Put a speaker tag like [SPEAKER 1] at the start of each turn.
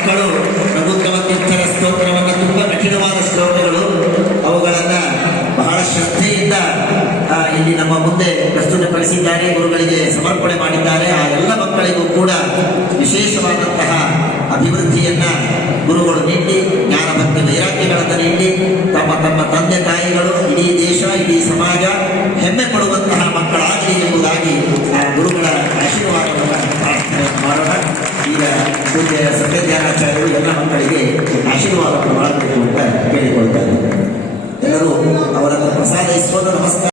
[SPEAKER 1] ಮಕ್ಕಳು ಪ್ರಭುತ್ವ ಇತರ ಸ್ತೋತ್ರವನ್ನು ತುಂಬಾ ಕಠಿಣವಾದ ಸ್ತೋತ್ರಗಳು. ಅವುಗಳನ್ನ ಬಹಳ ಶ್ರದ್ಧೆಯಿಂದ ಇಲ್ಲಿ ನಮ್ಮ ಮುಂದೆ ಪ್ರಸ್ತುತಪಡಿಸಿದ್ದಾರೆ, ಗುರುಗಳಿಗೆ ಸಮರ್ಪಣೆ ಮಾಡಿದ್ದಾರೆ. ಆ ಎಲ್ಲ ಮಕ್ಕಳಿಗೂ ಕೂಡ ವಿಶೇಷವಾದಂತಹ ಅಭಿವೃದ್ಧಿಯನ್ನ ಗುರುಗಳು ನೀಡಿ, ಜ್ಞಾನಭಕ್ತಿ ವೈರಾಗ್ಯಗಳನ್ನು ನೀಡಿ, ತಮ್ಮ ತಮ್ಮ ತಂದೆ ತಾಯಿಗಳು, ಇಡೀ ದೇಶ, ಇಡೀ ಸಮಾಜ ಹೆಮ್ಮೆ ಪಡುವಂತಹ ಮಕ್ಕಳಾಗಲಿ ಎಂಬುದಾಗಿ ಆ ಗುರುಗಳ ಆಶೀರ್ವಾದವನ್ನು ಪ್ರಾರ್ಥನೆ ಮಾಡೋಣ. ಈಗ ಪೂಜ್ಯ ಸತ್ಯಜ್ಞಾನಾಚಾರ್ಯರು ಎಲ್ಲ ಮಕ್ಕಳಿಗೆ ಆಶೀರ್ವಾದವನ್ನು ಮಾಡಬೇಕು ಅಂತ ಕೇಳಿಕೊಳ್ತಾ ಇದ್ದಾರೆ. ಎಲ್ಲರೂ ಅವರನ್ನು ಪ್ರಸಾದ ಇಸ್ಕೊಂಡು ನಮಸ್ಕಾರ.